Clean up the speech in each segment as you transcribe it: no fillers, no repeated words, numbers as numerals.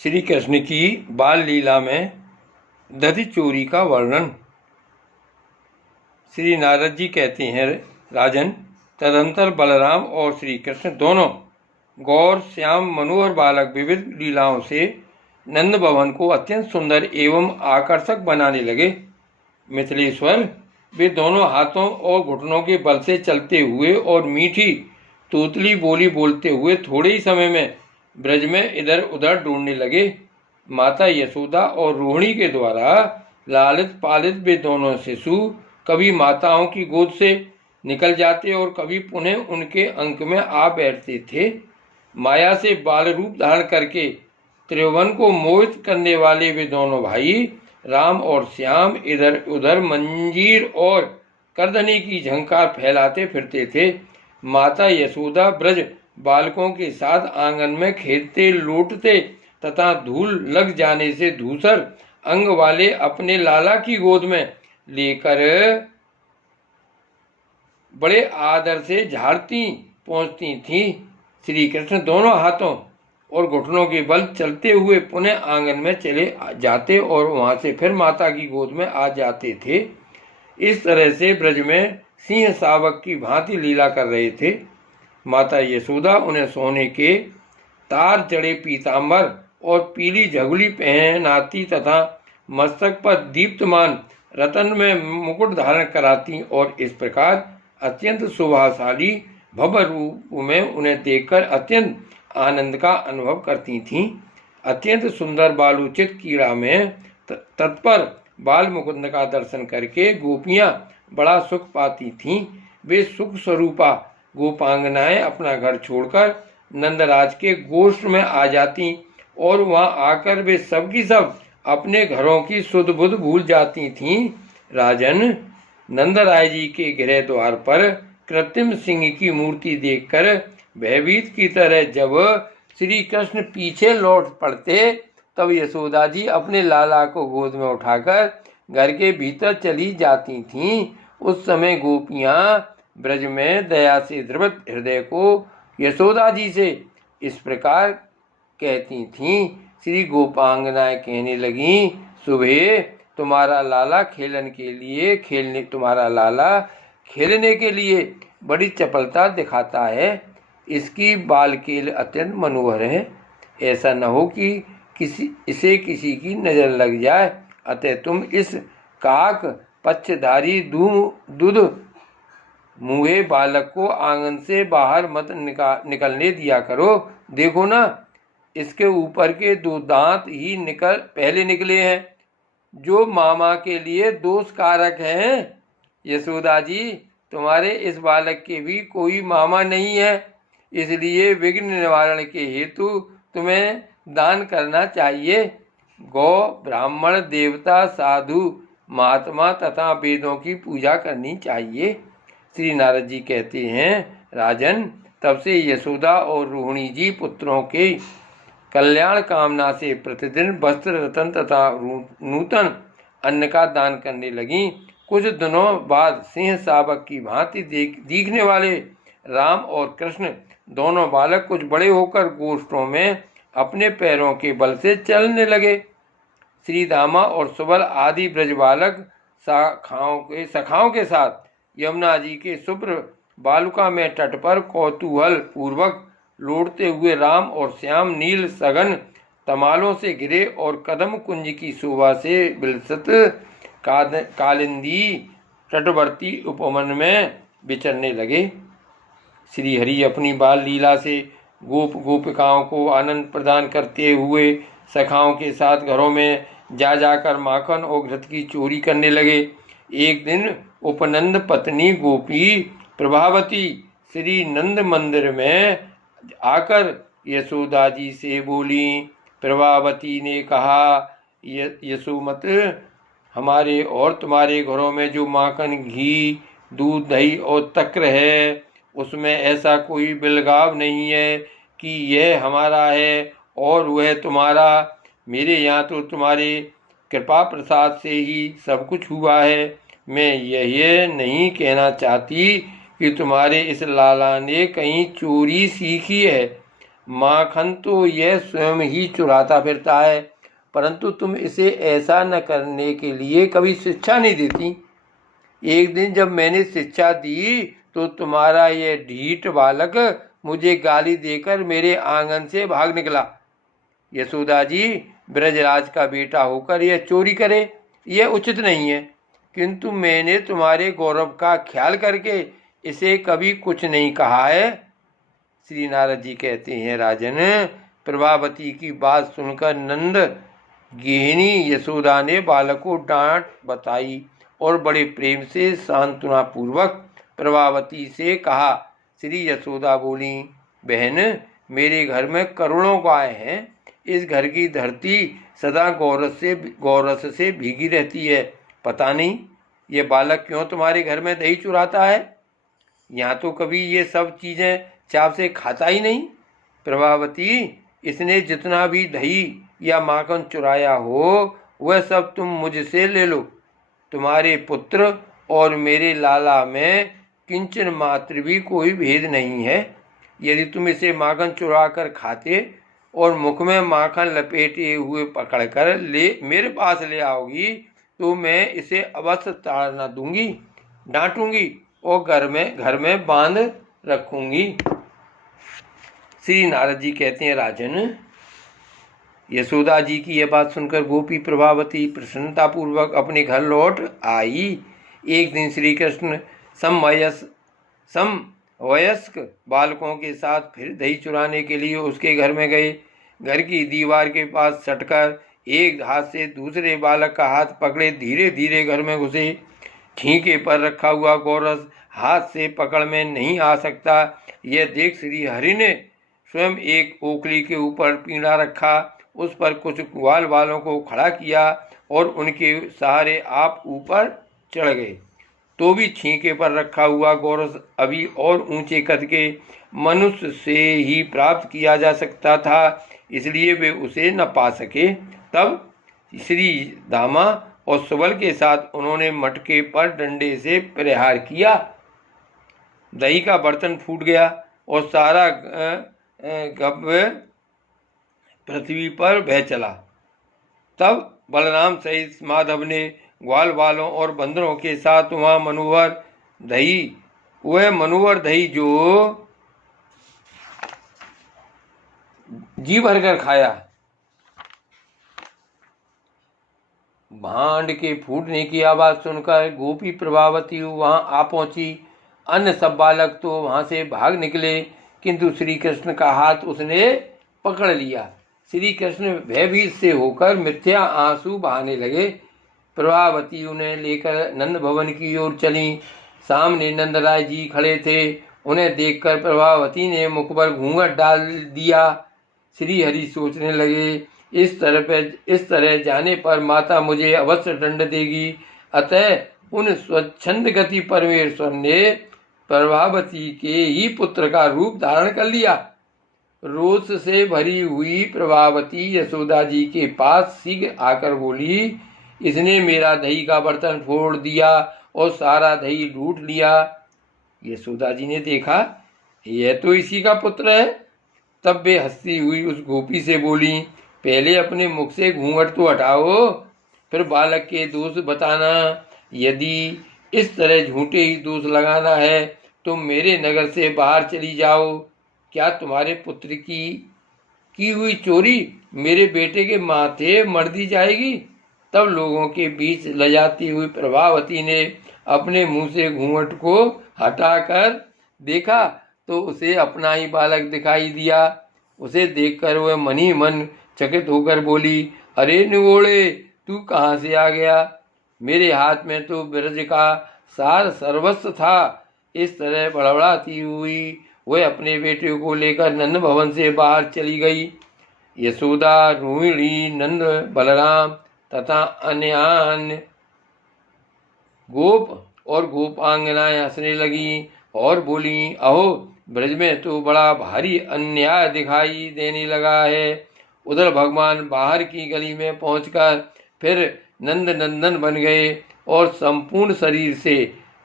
श्री कृष्ण की बाल लीला में दधि चोरी का वर्णन। श्री नारद जी कहते हैं, राजन, तदंतर बलराम और श्री कृष्ण दोनों गौर श्याम मनोहर बालक विविध लीलाओं से नंद भवन को अत्यंत सुंदर एवं आकर्षक बनाने लगे। मिथिलेश्वर, वे दोनों हाथों और घुटनों के बल से चलते हुए और मीठी तोतली बोली बोलते हुए थोड़े ही समय में ब्रज में इधर उधर ढूंढने लगे। माता यशोदा और रोहिणी के द्वारा लालित पालित वे दोनों शिशु कभी माताओं की गोद से निकल जाते और कभी पुनः उनके अंक में आ बैठते थे। माया से बाल रूप धारण करके त्रिभुवन को मोहित करने वाले वे दोनों भाई राम और श्याम इधर उधर मंजीर और करधनी की झंकार फैलाते फिरते थे। माता यशोदा ब्रज बालकों के साथ आंगन में खेलते लौटते तथा धूल लग जाने से धूसर अंग वाले अपने लाला की गोद में लेकर बड़े आदर से झाड़ती पहुंचती थीं। श्री कृष्ण दोनों हाथों और घुटनों के बल चलते हुए पुनः आंगन में चले जाते और वहां से फिर माता की गोद में आ जाते थे। इस तरह से ब्रज में सिंह शावक की भांति लीला कर रहे थे। माता यशोदा उन्हें सोने के तार जड़े पीताम्बर और पीली झगुली पहनाती तथा मस्तक पर दीप्तमान रतन में मुकुट धारण कराती और इस प्रकार अत्यंत शोभाशाली भव्य रूप में उन्हें देखकर अत्यंत आनंद का अनुभव करती थीं। अत्यंत सुंदर बालोचित कीड़ा में तत्पर बाल मुकुंद का दर्शन करके गोपियां बड़ा सुख पाती थीं। वे सुख स्वरूपा गोपांगनाएं अपना घर छोड़कर नंदराज के गोष्ठ में आ जाती और वहां आकर वे सब की सब अपने घरों की सुध बुध भूल जाती थीं। राजन, नंदराय जी के गृह द्वार पर कृत्रिम सिंह की मूर्ति देखकर भयभीत की तरह जब श्री कृष्ण पीछे लौट पड़ते तब यशोदा जी अपने लाला को गोद में उठाकर घर के भीतर चली जाती थीं। उस समय गोपियां ब्रज में दया से द्रवित हृदय को यशोदा जी से इस प्रकार कहती थीं। श्री गोपांगनाएं कहने लगीं, सुबह तुम्हारा लाला खेलने के लिए बड़ी चपलता दिखाता है। इसकी बाल खेल अत्यंत मनोहर है। ऐसा न हो कि इसे किसी की नजर लग जाए। अतः तुम इस काक पक्षधारी दूध मुँहे बालक को आंगन से बाहर मत निकलने दिया करो। देखो ना, इसके ऊपर के 2 दांत ही पहले निकले हैं, जो मामा के लिए दोष कारक हैं। यशोदा जी, तुम्हारे इस बालक के भी कोई मामा नहीं है, इसलिए विघ्न निवारण के हेतु तुम्हें दान करना चाहिए। गौ, ब्राह्मण, देवता, साधु, महात्मा तथा वेदों की पूजा करनी चाहिए। श्री नारद जी कहते हैं, राजन, तब से यशोदा और रोहिणी जी पुत्रों के कल्याण कामना से प्रतिदिन वस्त्र, रतन तथा नूतन अन्न का दान करने लगीं। कुछ दिनों बाद सिंह शावक की भांति दिखने वाले राम और कृष्ण दोनों बालक कुछ बड़े होकर गोष्ठों में अपने पैरों के बल से चलने लगे। श्री दामा और सुबल आदि ब्रज बालक सखाओं के साथ यमुना जी के शुभ्र बालुका में तट पर कौतूहल पूर्वक लौटते हुए राम और श्याम नील सघन तमालों से घिरे और कदम कुंज की शोभा से विलसित कालिंदी तटवर्ती उपवन में विचरने लगे। श्री हरि अपनी बाल लीला से गोपिकाओं को आनंद प्रदान करते हुए सखाओं के साथ घरों में जाकर माखन और घृत की चोरी करने लगे। एक दिन उपनंद पत्नी गोपी प्रभावती श्री नंद मंदिर में आकर यशोदा जी से बोली। प्रभावती ने कहा, यशोमत, हमारे और तुम्हारे घरों में जो माखन, घी, दूध, दही और तक्र है, उसमें ऐसा कोई बिलगाव नहीं है कि यह हमारा है और वह तुम्हारा। मेरे यहाँ तो तुम्हारे कृपा प्रसाद से ही सब कुछ हुआ है। मैं यह नहीं कहना चाहती कि तुम्हारे इस लाला ने कहीं चोरी सीखी है, माखन तो यह स्वयं ही चुराता फिरता है, परंतु तुम इसे ऐसा न करने के लिए कभी शिक्षा नहीं देती। एक दिन जब मैंने शिक्षा दी तो तुम्हारा यह ढीठ बालक मुझे गाली देकर मेरे आंगन से भाग निकला। यशोदा जी, ब्रजराज का बेटा होकर यह चोरी करे, यह उचित नहीं है, किंतु मैंने तुम्हारे गौरव का ख्याल करके इसे कभी कुछ नहीं कहा है। श्री नारद जी कहते हैं, राजन, प्रभावती की बात सुनकर नंद गेहिनी यशोदा ने बालक को डांट बताई और बड़े प्रेम से सांत्वना पूर्वक प्रभावती से कहा। श्री यशोदा बोली, बहन, मेरे घर में करोड़ों गाय हैं, इस घर की धरती सदा गौरस से भीगी रहती है। पता नहीं ये बालक क्यों तुम्हारे घर में दही चुराता है, यहाँ तो कभी ये सब चीज़ें चाव से खाता ही नहीं। प्रभावती, इसने जितना भी दही या माखन चुराया हो वह सब तुम मुझसे ले लो। तुम्हारे पुत्र और मेरे लाला में किंचन मात्र भी कोई भेद नहीं है। यदि तुम इसे माखन चुरा कर खाते और मुख में माखन लपेटे हुए पकड़कर मेरे पास ले आओगी तो मैं इसे अवश्य ताड़ न दूंगी, डांटूंगी और घर में बांध रखूंगी। श्री नारद जी कहते हैं, राजन, यशोदा जी की यह बात सुनकर गोपी प्रभावती प्रसन्नतापूर्वक अपने घर लौट आई। एक दिन श्री कृष्ण समवयस्क बालकों के साथ फिर दही चुराने के लिए उसके घर में गए। घर की दीवार के पास सटकर एक हाथ से दूसरे बालक का हाथ पकड़े धीरे धीरे घर में घुसे। ठीके पर रखा हुआ गौरस हाथ से पकड़ में नहीं आ सकता। यह देख श्री हरि ने स्वयं एक ओखली के ऊपर पीढ़ा रखा, उस पर कुछ ग्वाल वालों को खड़ा किया और उनके सहारे आप ऊपर चढ़ गए। तो भी छींके पर रखा हुआ गौरस अभी और ऊंचे कद के मनुष्य से ही प्राप्त किया जा सकता था, इसलिए वे उसे न पा सके। तब श्री दामा और सुबल के साथ उन्होंने मटके पर डंडे से प्रहार किया। दही का बर्तन फूट गया और सारा गव्य पृथ्वी पर बह चला। तब बलराम सहित माधव ने ग्वाल वालों और बंदरों के साथ वह मनोहर दही जो जी भरकर खाया। भांड के फूटने की आवाज सुनकर गोपी प्रभावती वहां आ पहुंची। अन्य सब बालक तो वहां से भाग निकले, किंतु श्री कृष्ण का हाथ उसने पकड़ लिया। श्री कृष्ण भयभीत से होकर मिथ्या आंसू बहाने लगे। प्रभावती उन्हें लेकर नंद भवन की ओर चली। सामने नंदराय जी खड़े थे। उन्हें देखकर प्रभावती ने मुख पर घूंघट डाल दिया। श्री हरि सोचने लगे, इस तरह जाने पर माता मुझे अवश्य दंड देगी। अतः उन स्वच्छंद गति परमेश्वर ने प्रभावती के ही पुत्र का रूप धारण कर लिया। रोष से भरी हुई प्रभावती यशोदा जी के पास शीघ्र आकर बोली, इसने मेरा दही का बर्तन फोड़ दिया और सारा दही लूट लिया। यशोदा जी ने देखा, यह तो इसी का पुत्र है। तब वे हंसती हुई उस गोपी से बोली, पहले अपने मुख से घूंघट तो हटाओ, फिर बालक के दोष बताना। यदि इस तरह झूठे ही दोष लगाना है तो मेरे नगर से बाहर चली जाओ। क्या तुम्हारे पुत्र की हुई चोरी मेरे बेटे के माथे मर दी जाएगी? तब लोगों के बीच लजाती हुई प्रभावती ने अपने मुंह से घूंघट को हटाकर देखा तो उसे अपना ही बालक दिखाई दिया। उसे देखकर वह मन ही मन चकित होकर बोली, अरे निगोड़े, तू कहाँ से आ गया? मेरे हाथ में तो ब्रज का सार सर्वस्व था। इस तरह बड़बड़ाती हुई वह अपने बेटे को लेकर नंद भवन से बाहर चली गई। यशोदा, रोहिणी, नंद, बलराम तथा अन्य गोप और गोपांगनाएं हंसने लगी और बोली, अहो, ब्रज में तो बड़ा भारी अन्याय दिखाई देने लगा है। उधर भगवान बाहर की गली में पहुंचकर फिर नंद नंदन बन गए और संपूर्ण शरीर से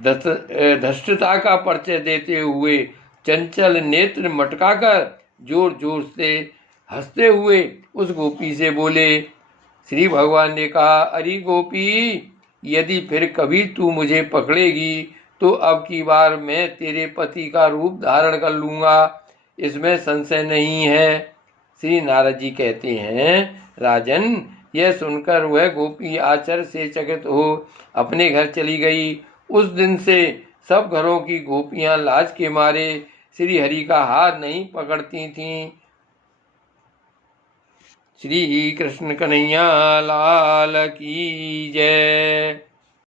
धृष्टता का परिचय देते हुए चंचल नेत्र मटकाकर जोर जोर से हंसते हुए उस गोपी से बोले। श्री भगवान ने कहा, अरे गोपी, यदि फिर कभी तू मुझे पकड़ेगी तो अब की बार मैं तेरे पति का रूप धारण कर लूंगा, इसमें संशय नहीं है। श्री नारद जी कहते हैं, राजन, यह सुनकर वह गोपी आश्चर्य से चकित हो अपने घर चली गई। उस दिन से सब घरों की गोपियां लाज के मारे श्री हरि का हाथ नहीं पकड़ती थीं। श्री कृष्ण कन्हैया लाल की जय।